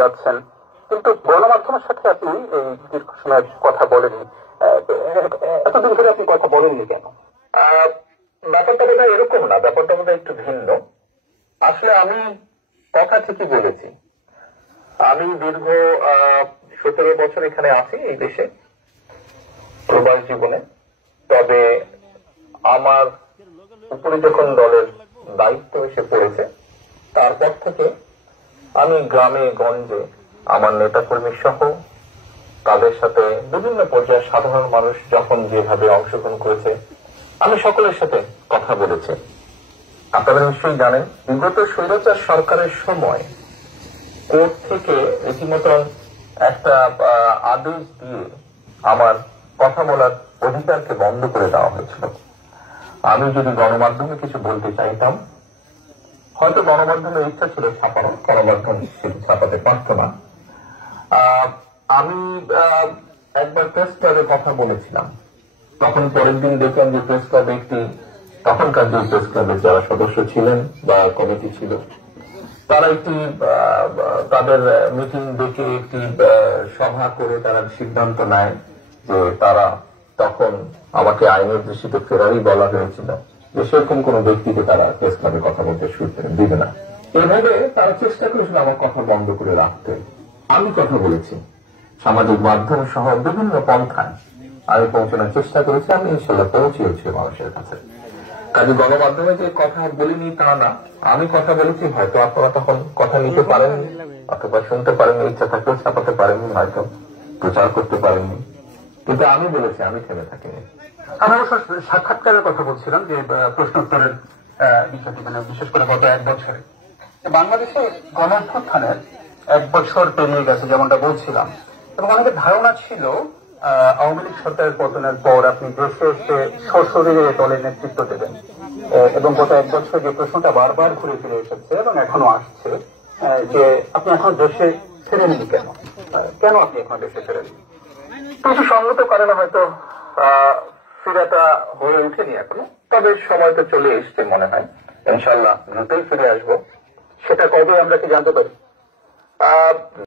যাচ্ছেন, কিন্তু গণমাধ্যমের সাথে আপনি এই দীর্ঘ সময় কথা বলেননি। এতদিন ধরে আপনি কথা বলেননি কেন? ব্যাপারটা বোধহয় এরকম না, ব্যাপারটা বোধহয় একটু ভিন্ন। আসলে আমি কথা ঠিকই বলেছি। আমি দীর্ঘ 17 বছর এখানে আছি এই দেশে প্রবাস জীবনে। তবে আমার উপরে যখন দলের দায়িত্ব এসে পড়েছে তারপর থেকে আমি গ্রামে গঞ্জে আমার নেতাকর্মী সহ তাদের সাথে বিভিন্ন পর্যায়ে সাধারণ মানুষ যখন যেভাবে অংশগ্রহণ করেছে আমি সকলের সাথে কথা বলেছি। আপনারা নিশ্চয়ই জানেন, বিগত স্বৈরাচার সরকারের সময় কোর্ট থেকে রীতিমতো একটা আদেশ দিয়ে আমার কথা বলার অধিকারকে বন্ধ করে দেওয়া হয়েছিল। আমি যদি গণমাধ্যমে কিছু বলতে চাইতাম, হয়তো গণমাধ্যমের ইচ্ছা ছিল ছাপানো, গণমাধ্যম সেটি ছাপাতে পারত না। আমি একবার প্রেস ক্লাবে কথা বলেছিলাম, তখন পরের দিন দেখলাম যে প্রেস ক্লাবে একটি তখনকার যে প্রেস ক্লাবের যারা সদস্য ছিলেন বা কমিটি ছিল তারা একটি তাদের মিটিং ডেকে একটি সভা করে তারা সিদ্ধান্ত নেয় যে তারা তখন আমাকে আইনের দৃষ্টিতে ফেরারই বলা হয়েছিল যে সেরকম কোন ব্যক্তিকে তারা প্রেস ক্লাবে কথা বলতে দিবে না। এইভাবে তারা চেষ্টা করেছিল আমার কথা বন্ধ করে রাখতে। আমি কথা বলেছি সামাজিক মাধ্যম সহ বিভিন্ন পন্থায় আমি পৌঁছানোর চেষ্টা করেছি। আমি ইনশাল্লাহ পৌঁছেছি মানুষের কাছে। কাজে গণমাধ্যমে যে কথা বলিনি তা না, আমি কথা বলেছি, হয়তো আপনারা তখন কথা নিতে পারেননি অথবা শুনতে পারেননি, ইচ্ছা থাকলেও ছাপাতে পারেননি, হয়তো প্রচার করতে পারেননি, কিন্তু আমি বলেছি, আমি থেমে থাকিনি। আমি অবশ্য সাক্ষাৎকারের কথা বলছিলাম যে প্রশ্নোত্তরের বিষয়টি, মানে বিশেষ করে গত 1 বছরে বাংলাদেশে গণঅভ্যুত্থানের 1 বছর পেরিয়ে গেছে যেমনটা বলছিলাম, এবং আমাদের ধারণা ছিল আওয়ামী লীগ সরকারের পতনের পর আপনি দেশে এসে সশরীরে দলের নেতৃত্ব দেবেন, এবং গত 1 বছর যে প্রশ্নটা বারবার ঘুরে ফিরে এসেছে এবং এখনো আসছে যে আপনি এখন দেশে ফেরেননি কেন, কেন আপনি এখন দেশে ফেরেননি? কিছু সঙ্গত কারণে হয়তো ফিরাটা হয়ে ওঠেনি এখনো, তবে সময় তো চলে এসছে মনে হয়। ইনশাল্লাহ দ্রুতই ফিরে আসবো। সেটা কবে আমরা কি জানতে পারি?